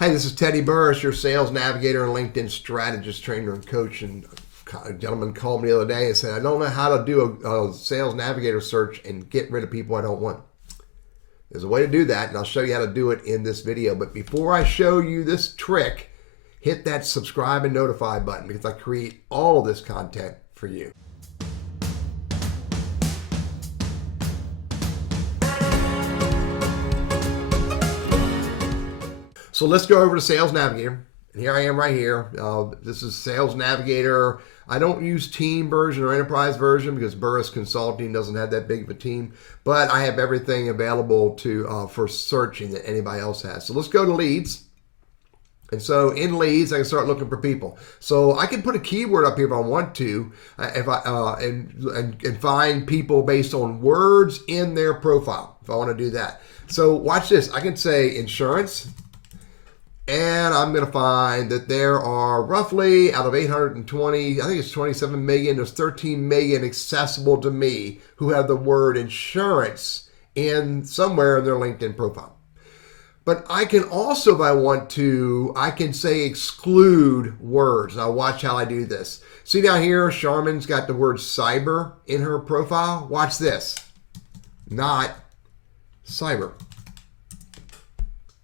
Hey, this is Teddy Burris, your sales navigator and LinkedIn strategist, trainer, and coach. And a gentleman called me the other day and said, I don't know how to do a sales navigator search and get rid of people I don't want. There's a way to do that, and I'll show you how to do it in this video. But before I show you this trick, hit that subscribe and notify button because I create all of this content for you. So let's go over to Sales Navigator. And here I am right here. This is Sales Navigator. I don't use team version or enterprise version because Burris Consulting doesn't have that big of a team, but I have everything available for searching that anybody else has. So let's go to leads. And so in leads, I can start looking for people. So I can put a keyword up here if I want to, and find people based on words in their profile if I want to do that. So watch this. I can say insurance. And I'm going to find that there are roughly out of 820, I think it's 27 million, there's 13 million accessible to me who have the word insurance in somewhere in their LinkedIn profile. But I can also, if I want to, I can say exclude words. Now watch how I do this. See down here, Charmin's got the word cyber in her profile. Watch this. Not cyber.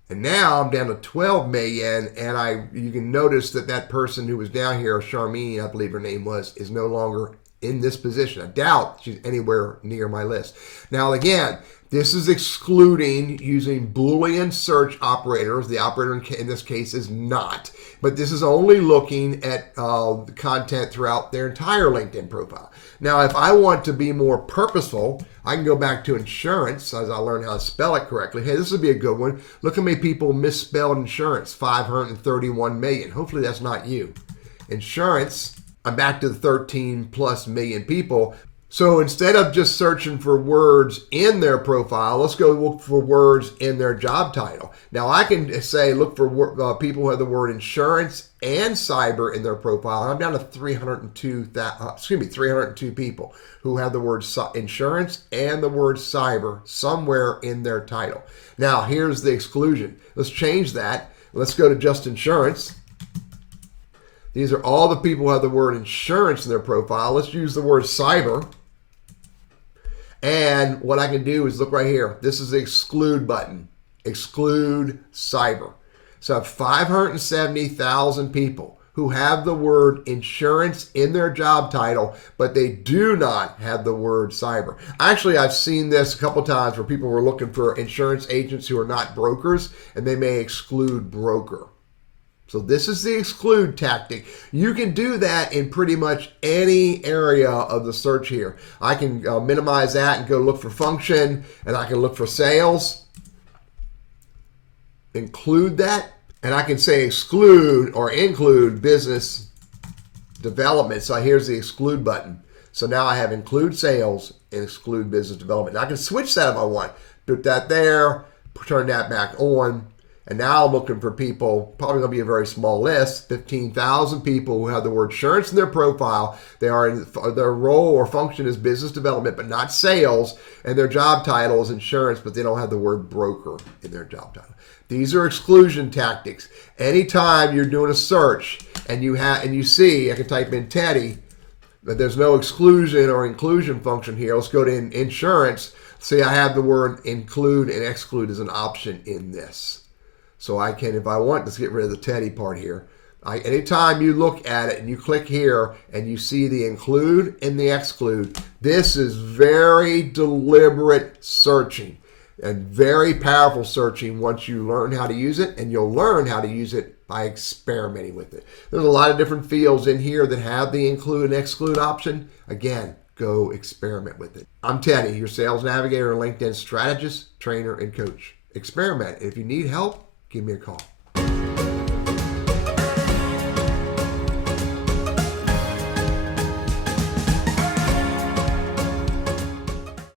And now I'm down to 12 million, and you can notice that that person who was down here, Charmin, I believe her name was, is no longer in this position. I doubt she's anywhere near my list. Now again, this is excluding using Boolean search operators. The operator in this case is not. But this is only looking at the content throughout their entire LinkedIn profile. Now, if I want to be more purposeful, I can go back to insurance as I learn how to spell it correctly. Hey, this would be a good one. Look how many people misspelled insurance, 531 million. Hopefully that's not you. Insurance, I'm back to the 13 plus million people. So instead of just searching for words in their profile, let's go look for words in their job title. Now I can say look for people who have the word insurance and cyber in their profile. And I'm down to 302 people who have the word insurance and the word cyber somewhere in their title. Now here's the exclusion. Let's change that. Let's go to just insurance. These are all the people who have the word insurance in their profile. Let's use the word cyber. And what I can do is look right here. This is the exclude button. Exclude cyber. So I have 570,000 people who have the word insurance in their job title, but they do not have the word cyber. Actually, I've seen this a couple times where people were looking for insurance agents who are not brokers, and they may exclude broker. So this is the exclude tactic. You can do that in pretty much any area of the search here. I can minimize that and go look for function, and I can look for sales, include that, and I can say exclude or include business development. So here's the exclude button. So now I have include sales and exclude business development. And I can switch that if I want. Put that there, turn that back on. And now I'm looking for people, probably going to be a very small list, 15,000 people who have the word insurance in their profile. They are in their role or function is business development, but not sales. And their job title is insurance, but they don't have the word broker in their job title. These are exclusion tactics. Anytime you're doing a search and you see, I can type in Teddy, but there's no exclusion or inclusion function here. Let's go to insurance. See, I have the word include and exclude as an option in this. So I can, if I want, let's get rid of the Teddy part here. Anytime you look at it and you click here and you see the include and the exclude, this is very deliberate searching and very powerful searching once you learn how to use it, and you'll learn how to use it by experimenting with it. There's a lot of different fields in here that have the include and exclude option. Again, go experiment with it. I'm Teddy, your sales navigator and LinkedIn strategist, trainer, and coach. Experiment. If you need help, give me a call.